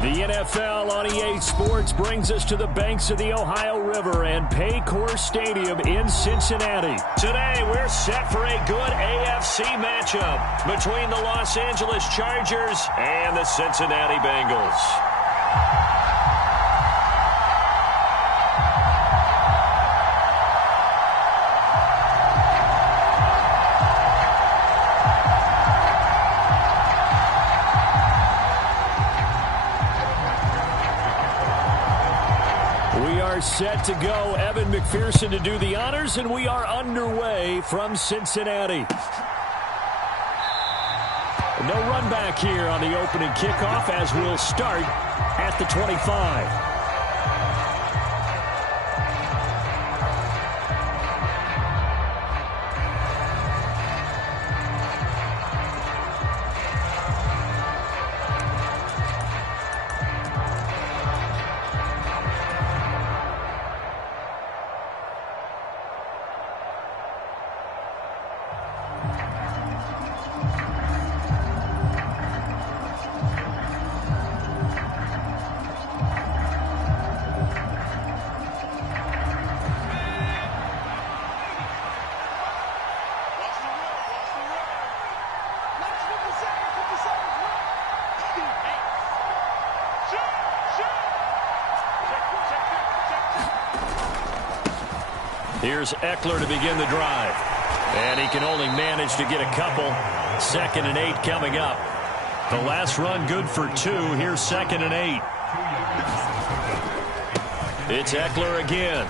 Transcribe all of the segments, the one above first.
The NFL on EA Sports brings us to the banks of the Ohio River and Paycor Stadium in Cincinnati. Today, we're set for a good AFC matchup between the Los Angeles Chargers and the Cincinnati Bengals. Set to go. Evan McPherson to do the honors, and we are underway from Cincinnati. No run back here on the opening kickoff as we'll start at the 25. Here's Ekeler to begin the drive. And he can only manage to get a couple. 2nd and 8 coming up. The last run good for 2. Here's 2nd and 8. It's Ekeler again.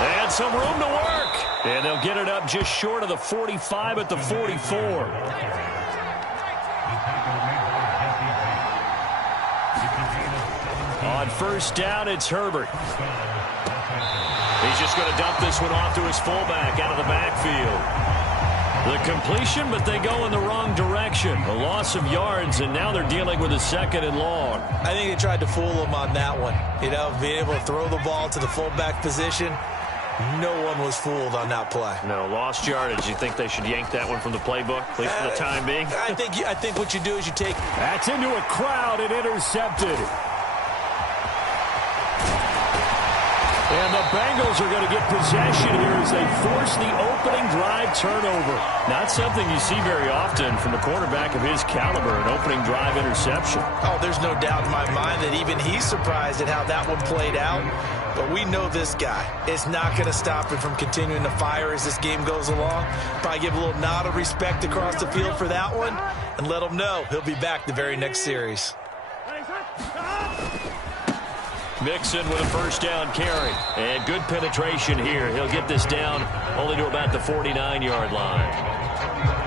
And some room to work. And they'll get it up just short of the 45 at the 44. On first down, it's Herbert. He's just going to dump this one off to his fullback out of the backfield. The completion, but they go in the wrong direction. A loss of yards, and now they're dealing with a 2nd and long. I think they tried to fool him on that one. You know, being able to throw the ball to the fullback position. No one was fooled on that play. No, lost yardage. You think they should yank that one from the playbook, at least for the time being? I think what you do is you take... That's into a crowd and intercepted. And the Bengals are going to get possession here as they force the opening drive turnover. Not something you see very often from a quarterback of his caliber, an opening drive interception. Oh, there's no doubt in my mind that even he's surprised at how that one played out. But we know this guy is not going to stop him from continuing to fire as this game goes along. Probably give a little nod of respect across the field for that one and let him know he'll be back the very next series. Mixon with a first down carry. And good penetration here. He'll get this down only to about the 49-yard line.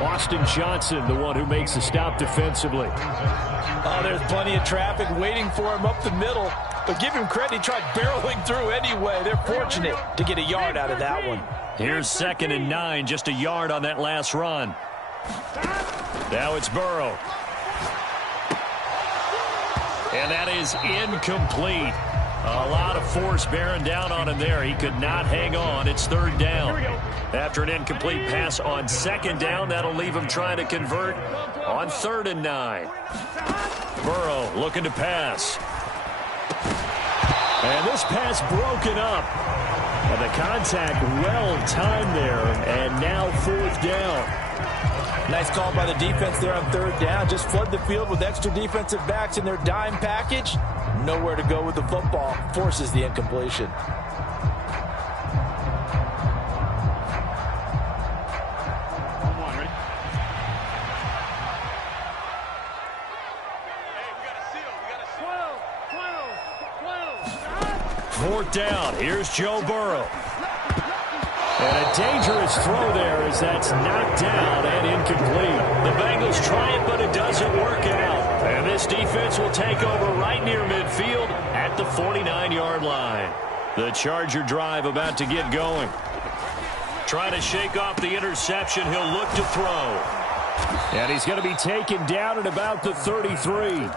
Austin Johnson, the one who makes the stop defensively. Oh, there's plenty of traffic waiting for him up the middle. But give him credit, he tried barreling through anyway. They're fortunate to get a yard out of that one. Here's 2nd and 9, just a yard on that last run. Now it's Burrow. And that is incomplete. A lot of force bearing down on him there. He could not hang on. It's 3rd down. After an incomplete pass on 2nd down, that'll leave him trying to convert on 3rd and 9. Burrow looking to pass. And this pass broken up. And the contact well timed there. And now 4th down. Nice call by the defense there on 3rd down. Just flood the field with extra defensive backs in their dime package. Nowhere to go with the football. Forces the incompletion. Fourth down. Here's Joe Burrow. And a dangerous throw there as that's knocked down and incomplete. The Bengals try it, but it doesn't work out. And this defense will take over right near midfield at the 49-yard line. The Charger drive about to get going. Trying to shake off the interception. He'll look to throw. And he's going to be taken down at about the 33.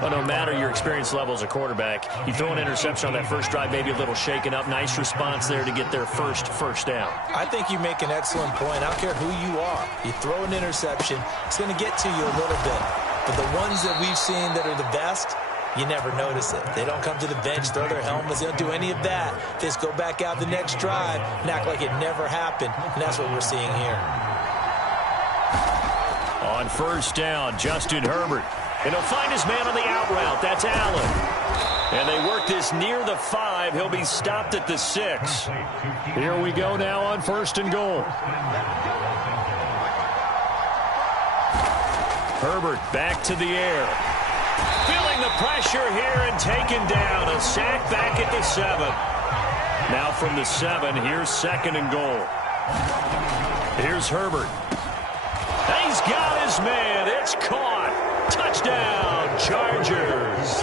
But no matter your experience level as a quarterback, you throw an interception on that first drive, maybe a little shaken up. Nice response there to get their first down. I think you make an excellent point. I don't care who you are. You throw an interception, it's going to get to you a little bit. But the ones that we've seen that are the best, you never notice it. They don't come to the bench, throw their helmets. They don't do any of that. They just go back out the next drive and act like it never happened. And that's what we're seeing here. On first down, Justin Herbert. And he'll find his man on the out route. That's Allen. And they work this near the 5. He'll be stopped at the 6. Here we go now on first and goal. Herbert back to the air. Feeling the pressure here and taken down. A sack back at the 7. Now from the 7, here's second and goal. Here's Herbert. He's got his man. It's caught. Touchdown, Chargers.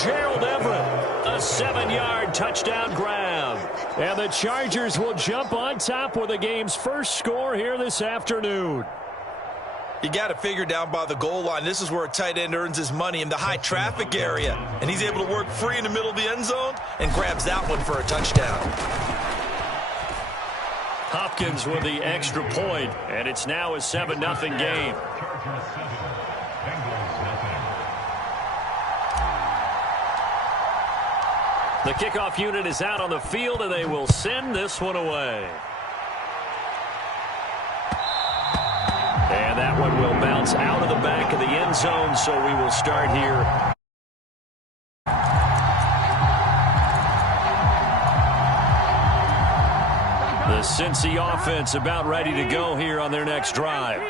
Gerald Everett, a 7-yard touchdown grab. And the Chargers will jump on top with the game's first score here this afternoon. You got to figure down by the goal line. This is where a tight end earns his money, in the high traffic area. And he's able to work free in the middle of the end zone and grabs that one for a touchdown. Hopkins with the extra point, and it's now a 7-0 game. The kickoff unit is out on the field, and they will send this one away. And that one will bounce out of the back of the end zone, so we will start here. The Cincy offense about ready to go here on their next drive.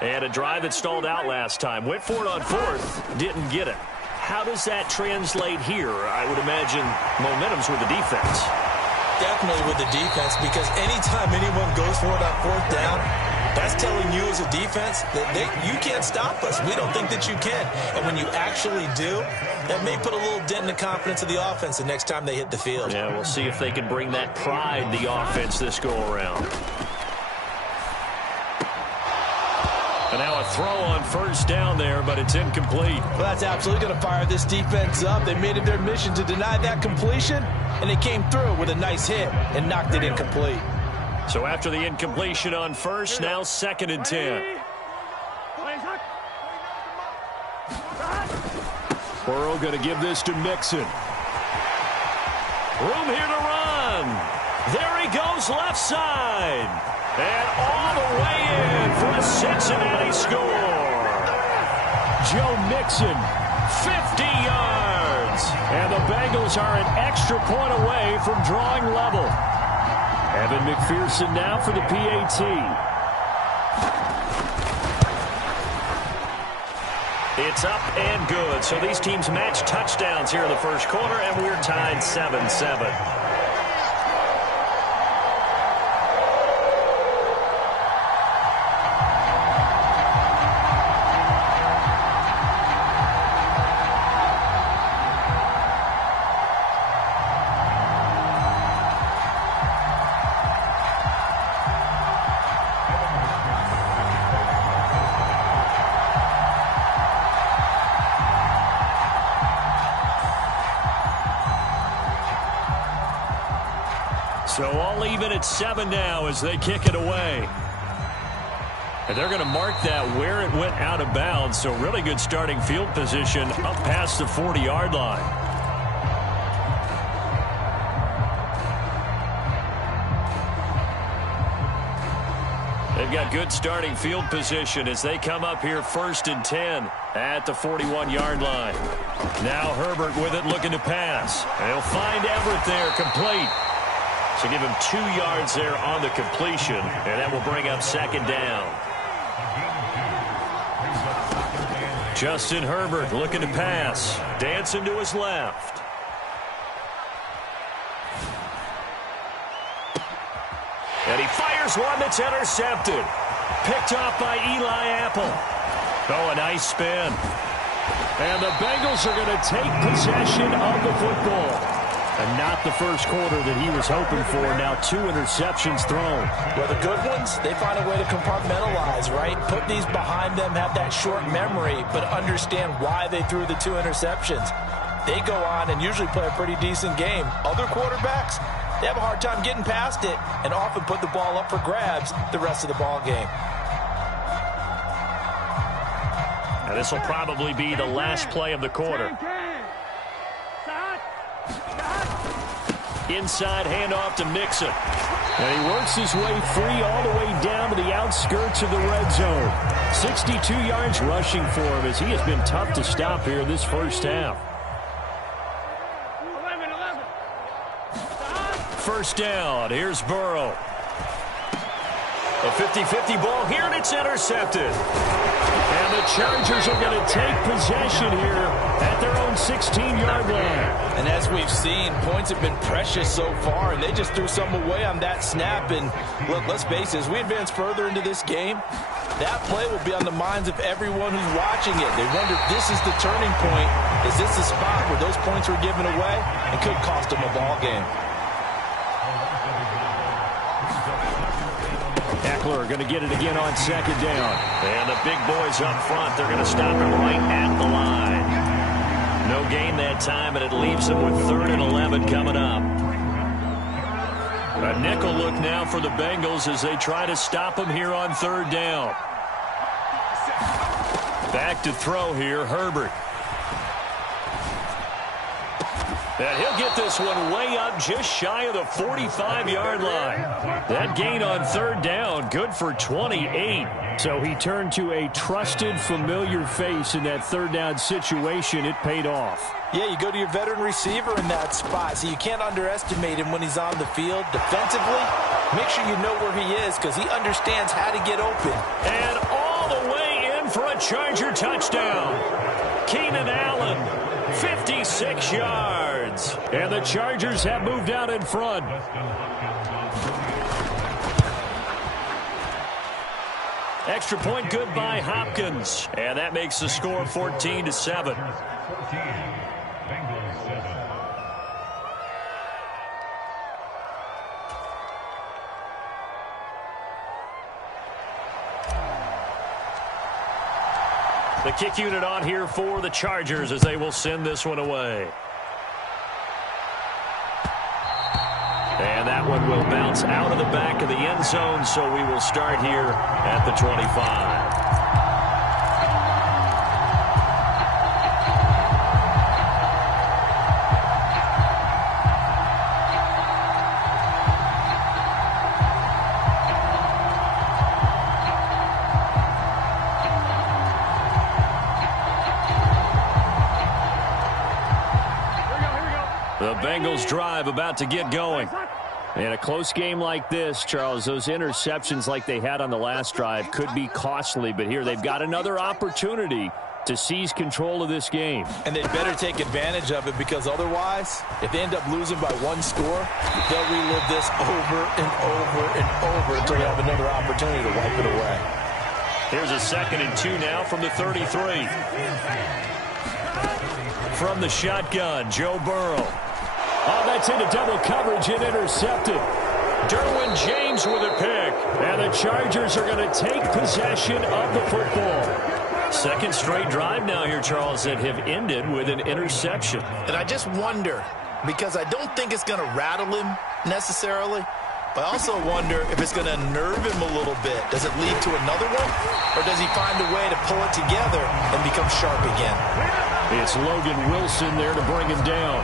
And a drive that stalled out last time. Went for it on fourth, didn't get it. How does that translate here? I would imagine momentum's with the defense. Definitely with the defense, because anytime anyone goes for it on fourth down, that's telling you as a defense that you can't stop us. We don't think that you can. And when you actually do, that may put a little dent in the confidence of the offense the next time they hit the field. Yeah, we'll see if they can bring that pride in the offense this go-around. And now a throw on first down there, but it's incomplete. Well, that's absolutely going to fire this defense up. They made it their mission to deny that completion, and they came through with a nice hit and knocked it incomplete. So after the incompletion on first, now second and 10. Burrow going to give this to Mixon. Room here to run. There he goes left side. And all the way in for a Cincinnati score. Joe Mixon, 50 yards. And the Bengals are an extra point away from drawing level. Evan McPherson now for the PAT. It's up and good. So these teams match touchdowns here in the first quarter, and we're tied 7-7. So all even at 7 now as they kick it away. And they're going to mark that where it went out of bounds. So really good starting field position up past the 40-yard line. They've got good starting field position as they come up here first and 10 at the 41-yard line. Now Herbert with it looking to pass. And he'll find Everett there complete. So give him 2 yards there on the completion, and that will bring up second down. Justin Herbert looking to pass. Dancing to his left. And he fires one that's intercepted. Picked off by Eli Apple. Oh, a nice spin. And the Bengals are going to take possession of the football. And not the first quarter that he was hoping for. Now 2 interceptions thrown. Well, the good ones, they find a way to compartmentalize, right? Put these behind them, have that short memory, but understand why they threw the 2 interceptions. They go on and usually play a pretty decent game. Other quarterbacks, they have a hard time getting past it and often put the ball up for grabs the rest of the ball game. And this will probably be the last play of the quarter. Inside handoff to Mixon. And he works his way free all the way down to the outskirts of the red zone. 62 yards rushing for him as he has been tough to stop here in this first half. First down. Here's Burrow. A 50-50 ball here, and it's intercepted. And the Chargers are going to take possession here at their own 16-yard line. And as we've seen, points have been precious so far, and they just threw some away on that snap. And look, let's face it, as we advance further into this game, that play will be on the minds of everyone who's watching it. They wonder if this is the turning point. Is this the spot where those points were given away and could cost them a ball game? Eckler going to get it again on second down. And the big boys up front, they're going to stop him right at the line. No gain that time, and it leaves them with 3rd and 11 coming up. A nickel look now for the Bengals as they try to stop him here on 3rd down. Back to throw here, Herbert. And he'll get this one way up just shy of the 45-yard line. That gain on 3rd down, good for 28. So he turned to a trusted, familiar face in that 3rd down situation. It paid off. Yeah, you go to your veteran receiver in that spot, so you can't underestimate him when he's on the field. Defensively, make sure you know where he is because he understands how to get open. And all the way in for a Charger touchdown. Keenan Allen, 56 yards. And the Chargers have moved out in front. Extra point good by Hopkins. And that makes the score 14-7. The kick unit on here for the Chargers as they will send this one away. And that one will bounce out of the back of the end zone, so we will start here at the 25. The Bengals drive about to get going. In a close game like this, Charles, those interceptions like they had on the last drive could be costly. But here they've got another opportunity to seize control of this game. And they'd better take advantage of it because otherwise, if they end up losing by 1 score, they'll relive this over and over and over until they have another opportunity to wipe it away. Here's a 2nd and 2 now from the 33. From the shotgun, Joe Burrow. Oh, that's into double coverage and intercepted. Derwin James with a pick. And the Chargers are going to take possession of the football. 2nd straight drive now here, Charles, that have ended with an interception. And I just wonder, because I don't think it's going to rattle him necessarily, but I also wonder if it's going to nerve him a little bit. Does it lead to another one? Or does he find a way to pull it together and become sharp again? It's Logan Wilson there to bring him down.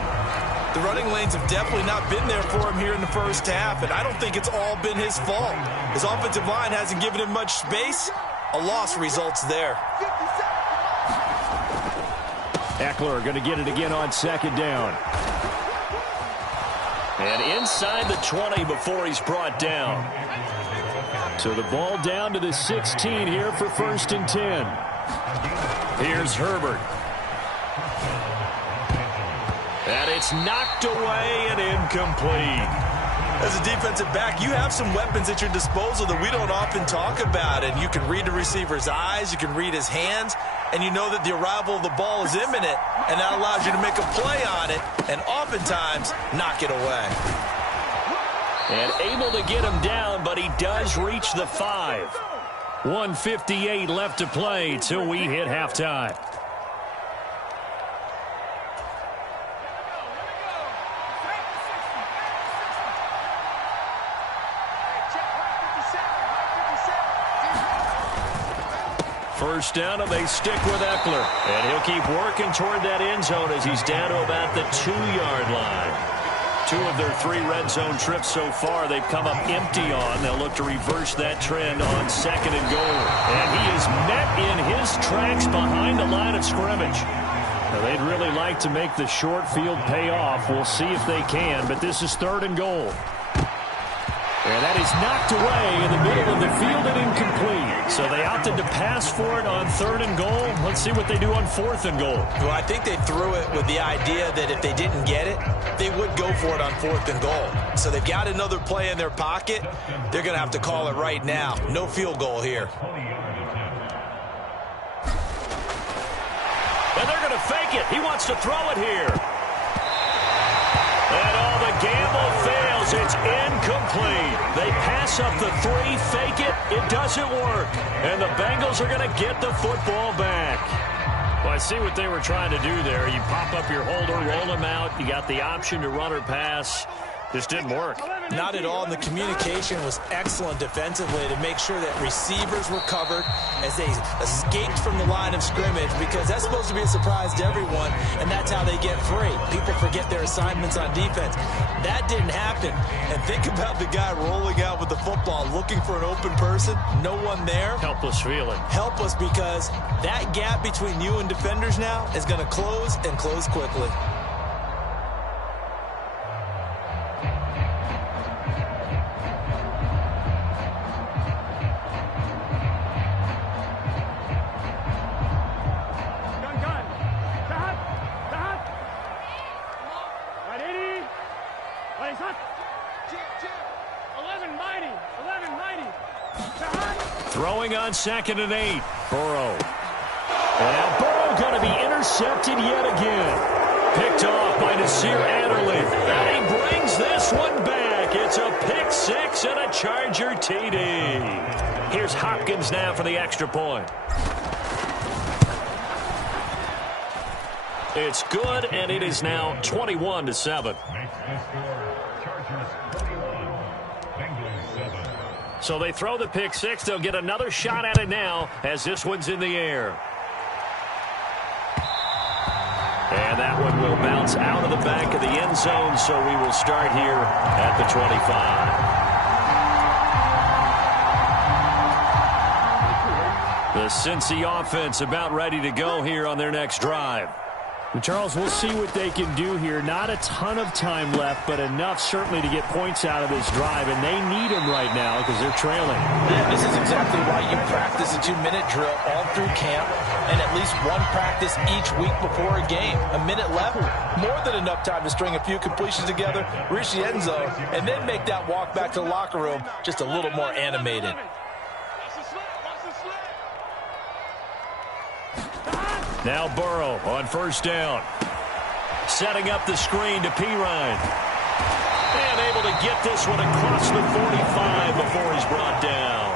The running lanes have definitely not been there for him here in the first half, and I don't think it's all been his fault. His offensive line hasn't given him much space. A loss results there. Eckler going to get it again on 2nd down. And inside the 20 before he's brought down. So the ball down to the 16 here for 1st and 10. Here's Herbert. And it's knocked away and incomplete. As a defensive back, you have some weapons at your disposal that we don't often talk about. And you can read the receiver's eyes, you can read his hands, and you know that the arrival of the ball is imminent, and that allows you to make a play on it and oftentimes knock it away. And able to get him down, but he does reach the 5. 1:58 left to play till we hit halftime. First down, and they stick with Eckler. And he'll keep working toward that end zone as he's down to about the 2-yard line. 2 of their 3 red zone trips so far they've come up empty on. They'll look to reverse that trend on 2nd and goal. And he is met in his tracks behind the line of scrimmage. Now, they'd really like to make the short field pay off. We'll see if they can, but this is 3rd and goal. And that is knocked away in the middle of the field and incomplete. So they opted to pass for it on 3rd and goal. Let's see what they do on 4th and goal. Well, I think they threw it with the idea that if they didn't get it, they would go for it on 4th and goal. So they've got another play in their pocket. They're going to have to call it right now. No field goal here. And they're going to fake it. He wants to throw it here. And all the gamble fails. It's incomplete. They pass up the 3, fake it. It doesn't work. And the Bengals are going to get the football back. Well, I see what they were trying to do there. You pop up your holder, roll him out. You got the option to run or pass. Just didn't work. Not at all, and the communication was excellent defensively to make sure that receivers were covered as they escaped from the line of scrimmage, because that's supposed to be a surprise to everyone, and that's how they get free. People forget their assignments on defense. That didn't happen. And think about the guy rolling out with the football, looking for an open person, no one there. Helpless feeling. Helpless, because that gap between you and defenders now is going to close and close quickly. Throwing on 2nd and 8. Burrow. And now Burrow going to be intercepted yet again. Picked off by Nasir Adderley. And he brings this one back. It's a pick 6 and a Charger TD. Here's Hopkins now for the extra point. It's good, and it is now 21-7. So they throw the pick 6. They'll get another shot at it now as this one's in the air. And that one will bounce out of the back of the end zone, so we will start here at the 25. The Cincy offense about ready to go here on their next drive. And Charles, we'll see what they can do here. Not a ton of time left, but enough certainly to get points out of this drive, and they need them right now because they're trailing. Yeah, this is exactly why you practice a 2-minute drill all through camp and at least one practice each week before a game. A minute left, more than enough time to string a few completions together, reach the end zone, and then make that walk back to the locker room just a little more animated. Now Burrow on 1st down. Setting up the screen to Pirine. And able to get this one across the 45 before he's brought down.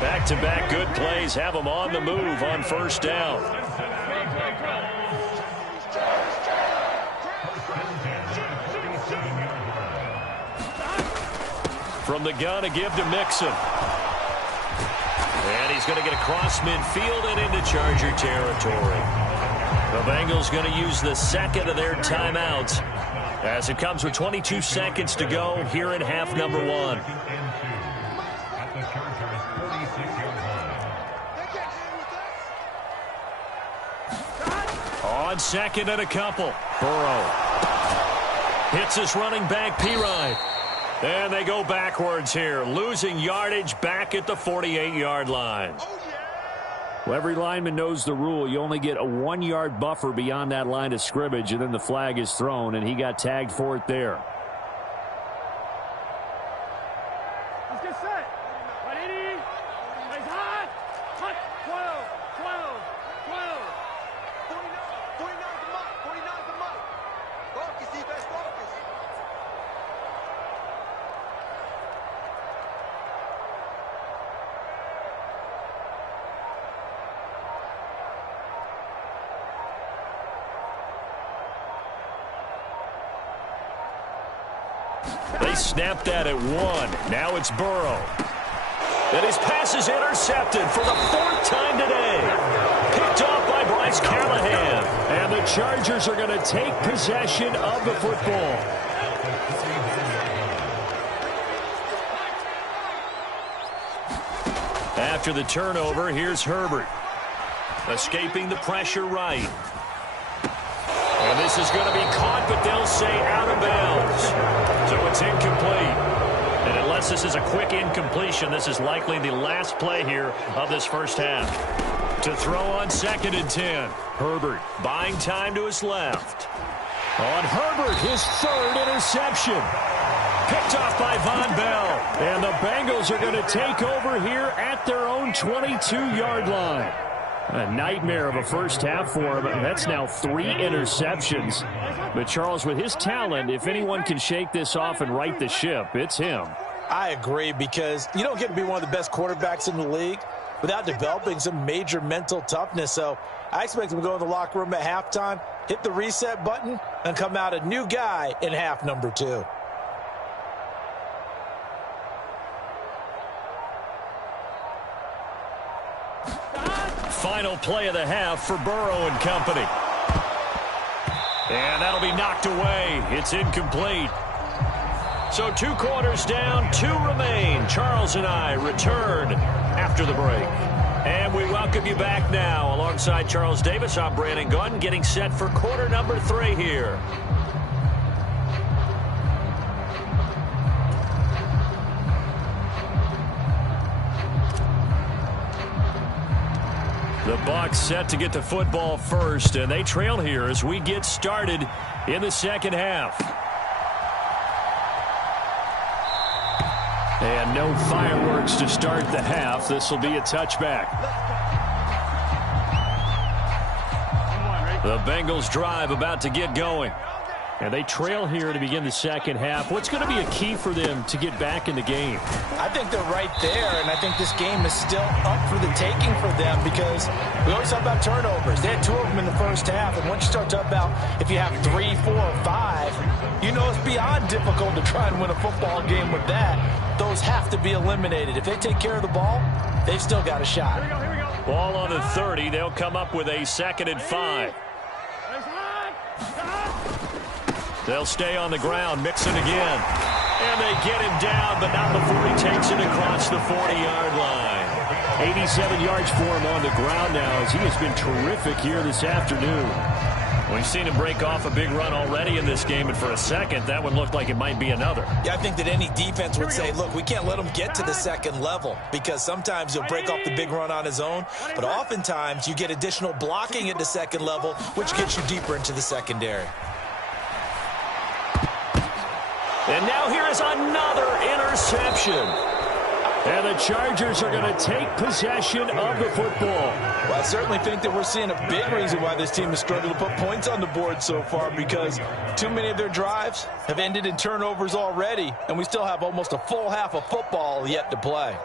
Back-to-back good plays have him on the move on 1st down. From the gun, a give to Mixon. And he's going to get across midfield and into Charger territory. The Bengals going to use the 2nd of their timeouts as it comes with 22 seconds to go here in half number 1. On 2nd and a couple. Burrow hits his running back, Pirine. And they go backwards here, losing yardage back at the 48-yard line. Well, every lineman knows the rule. You only get a 1-yard buffer beyond that line of scrimmage, and then the flag is thrown, and he got tagged for it there. Let's get set. 180. Nice hot. Hot. 12. 12. 12. 49 to Mike. 49 to Mike. Focus, defense, focus. They snapped that at 1. Now it's Burrow. And his pass is intercepted for the 4th time today. Picked off by Bryce Callahan. And the Chargers are going to take possession of the football. After the turnover, here's Herbert. Escaping the pressure right. And this is going to be caught, but they'll say out of bounds. So it's incomplete. And unless this is a quick incompletion, this is likely the last play here of this first half. To throw on 2nd and 10. Herbert buying time to his left. On Herbert, his 3rd interception. Picked off by Von Bell. And the Bengals are going to take over here at their own 22-yard line. A nightmare of a first half for him. That's now 3 interceptions. But Charles, with his talent, if anyone can shake this off and right the ship, it's him. I agree, because you don't get to be one of the best quarterbacks in the league without developing some major mental toughness. So I expect him to go in the locker room at halftime, hit the reset button, and come out a new guy in half number 2. Final play of the half for Burrow and company. And that'll be knocked away. It's incomplete. So 2 quarters down, 2 remain. Charles and I return after the break. And we welcome you back now. Alongside Charles Davis, I'm Brandon Gunn, getting set for quarter number 3 here. The Bucs set to get the football first, and they trail here as we get started in the second half. And no fireworks to start the half. This will be a touchback. The Bengals drive about to get going. And they trail here to begin the second half. What's going to be a key for them to get back in the game? I think they're right there, and I think this game is still up for the taking for them, because we always talk about turnovers. They had 2 of them in the first half, and once you start talking about if you have 3, 4, or 5, you know it's beyond difficult to try and win a football game with that. Those have to be eliminated. If they take care of the ball, they've still got a shot. Here we go. Ball on the 30. They'll come up with a 2nd and 5. They'll stay on the ground, mix it again. And they get him down, but not before he takes it across the 40-yard line. 87 yards for him on the ground now, as he has been terrific here this afternoon. We've seen him break off a big run already in this game, and for a second, that one looked like it might be another. Yeah, I think that any defense would say, look, we can't let him get to the second level, because sometimes he'll break off the big run on his own, but oftentimes you get additional blocking at the second level, which gets you deeper into the secondary. And now here is another interception. And the Chargers are going to take possession of the football. Well, I certainly think that we're seeing a big reason why this team has struggled to put points on the board so far, because too many of their drives have ended in turnovers already, and we still have almost a full half of football yet to play.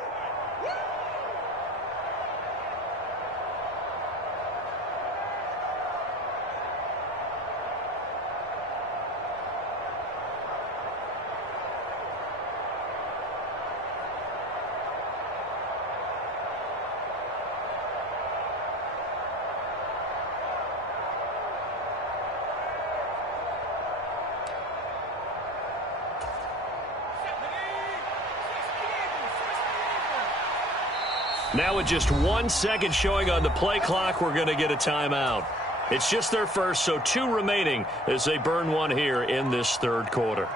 Now with just 1 second showing on the play clock, we're going to get a timeout. It's just their first, so 2 remaining as they burn one here in this third quarter.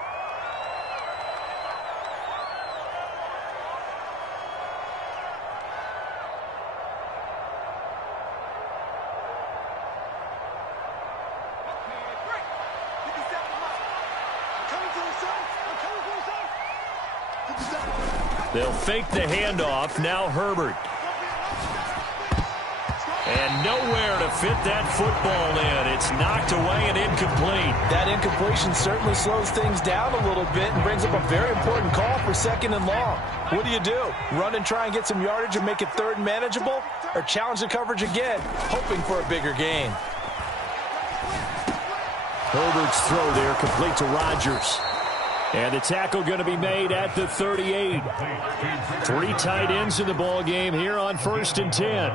They'll fake the handoff. Now Herbert. And nowhere to fit that football in. It's knocked away and incomplete. That incompletion certainly slows things down a little bit and brings up a very important call for 2nd and long. What do? Run and try and get some yardage and make it 3rd and manageable? Or challenge the coverage again, hoping for a bigger gain? Herbert's throw there complete to Rodgers. And the tackle going to be made at the 38. 3 tight ends in the ball game here on 1st and 10.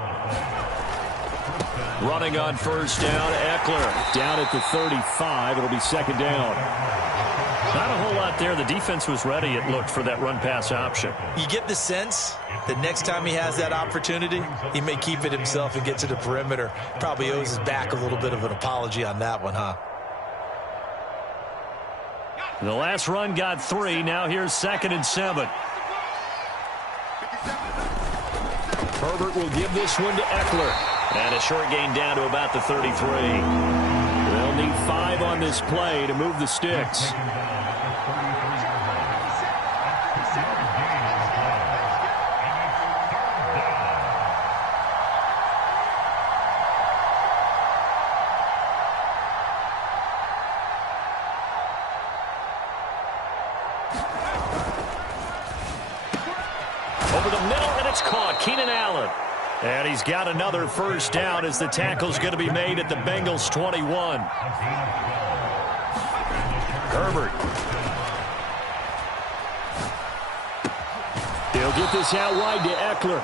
Running on first down, Eckler down at the 35. It'll be 2nd down. Not a whole lot there. The defense was ready, it looked, for that run-pass option. You get the sense that next time he has that opportunity, he may keep it himself and get to the perimeter. Probably owes his back a little bit of an apology on that one, huh? The last run got 3. Now here's 2nd and 7. Herbert will give this one to Eckler. And a short gain down to about the 33. They'll need 5 on this play to move the sticks. Over the middle, and it's caught. Keenan Allen. And he's got another first down as the tackle's going to be made at the Bengals 21. Herbert. He'll get this out wide to Eckler.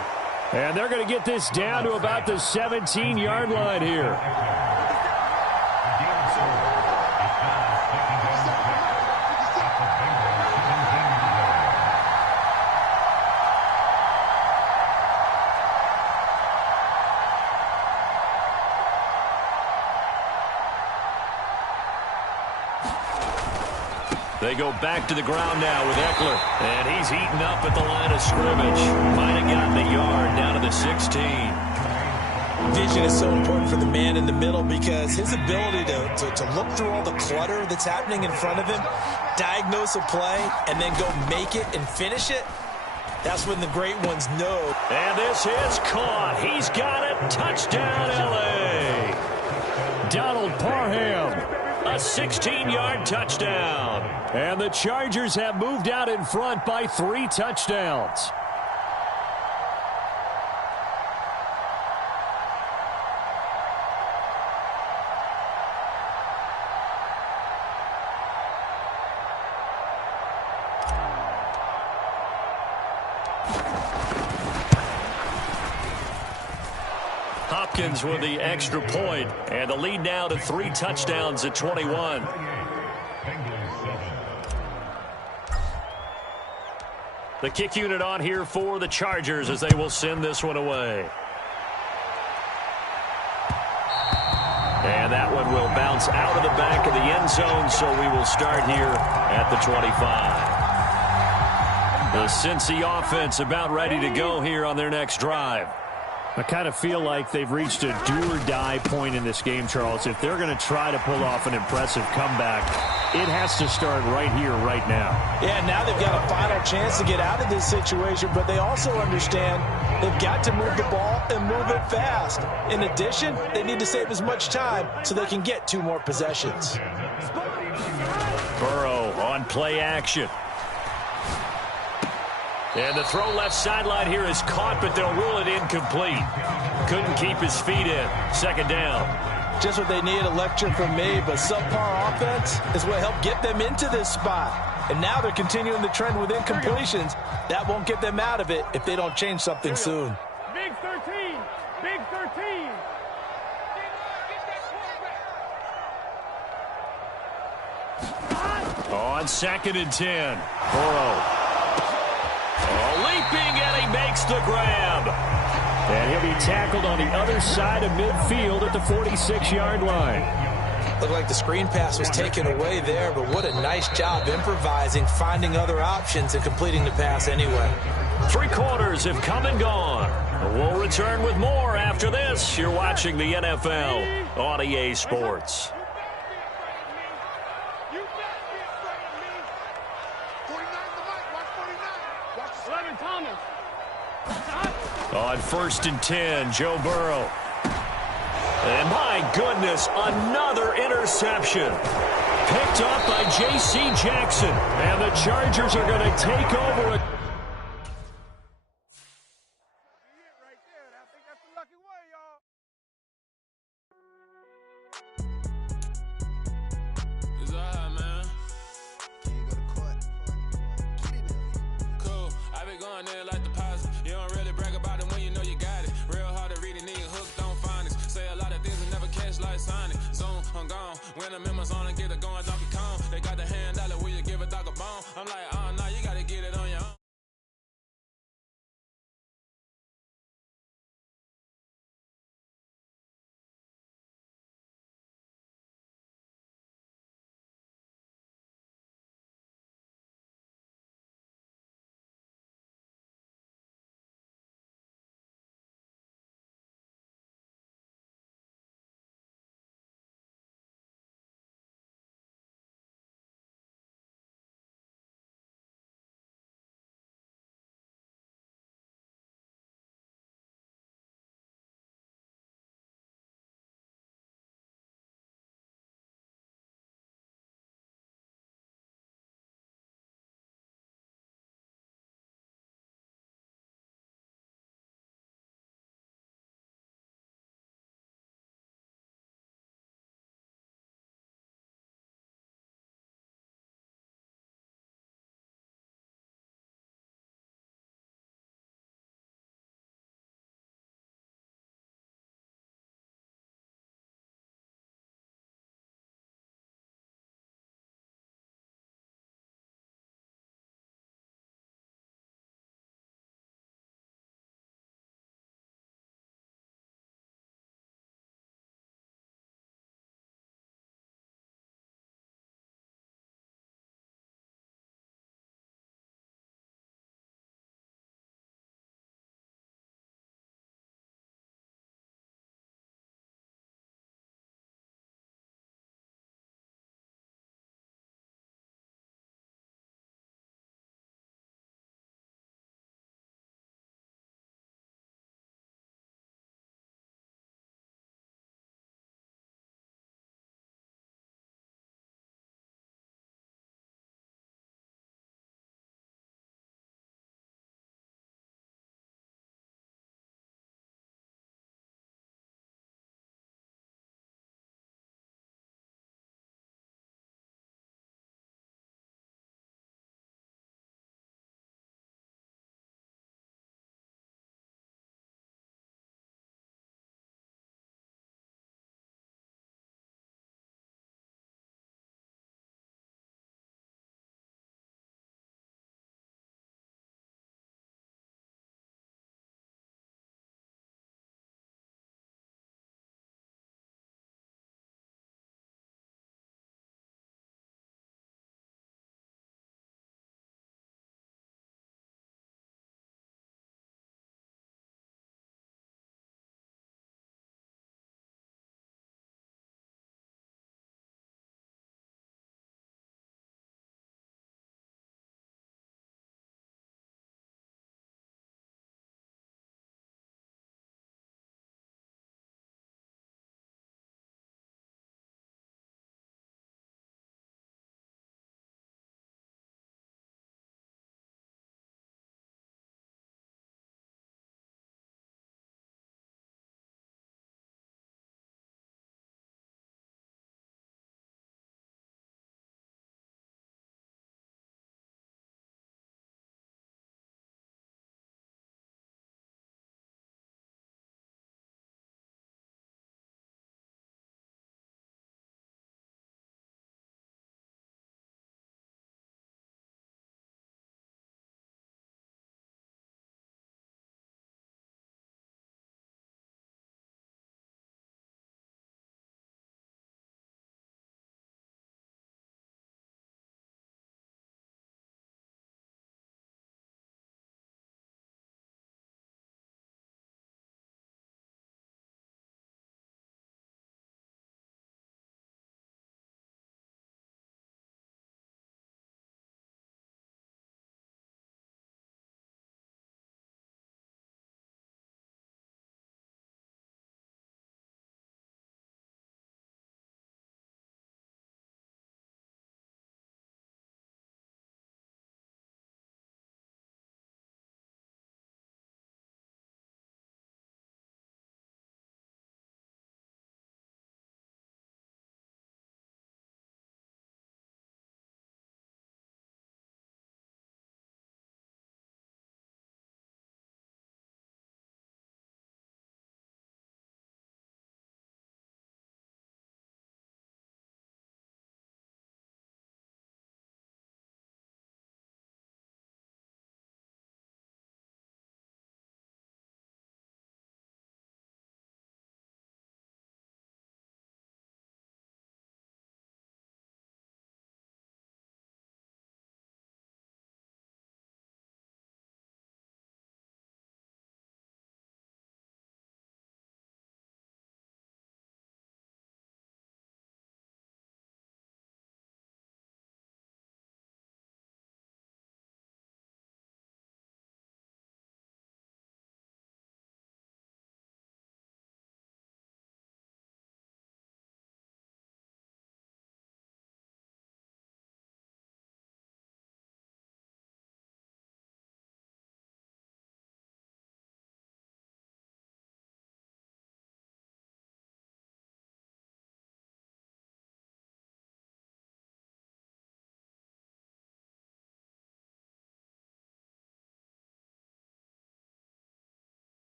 And they're going to get this down to about the 17-yard line here. They go back to the ground now with Eckler. And he's eaten up at the line of scrimmage. Might have gotten a yard down to the 16. Vision is so important for the man in the middle because his ability to look through all the clutter that's happening in front of him, diagnose a play, and then go make it and finish it, that's when the great ones know. And this is caught. He's got it. Touchdown, L.A. Donald Parham. A 16-yard touchdown. And the Chargers have moved out in front by 3 touchdowns. Hopkins with the extra point, and the lead now to 3 touchdowns at 21. The kick unit on here for the Chargers as they will send this one away. And that one will bounce out of the back of the end zone, so we will start here at the 25. The Cincy offense about ready to go here on their next drive. I kind of feel like they've reached a do-or-die point in this game, Charles. If they're going to try to pull off an impressive comeback, it has to start right here, right now. Yeah, now they've got a final chance to get out of this situation, but they also understand they've got to move the ball and move it fast. In addition, they need to save as much time so they can get 2 more possessions. Burrow on play action. And the throw left sideline here is caught, but they'll rule it incomplete. Couldn't keep his feet in. 2nd down. Just what they need, a lecture from me, but subpar offense is what helped get them into this spot. And now they're continuing the trend with incompletions. That won't get them out of it if they don't change something soon. Big 13. Big 13. On 2nd and 10. Burrow. Leaping, and he makes the grab. And he'll be tackled on the other side of midfield at the 46-yard line. Looked like the screen pass was taken away there, but what a nice job improvising, finding other options, and completing the pass anyway. 3 quarters have come and gone. We'll return with more after this. You're watching the NFL on EA Sports. On 1st and 10, Joe Burrow. And my goodness, another interception. Picked up by J.C. Jackson. And the Chargers are going to take over.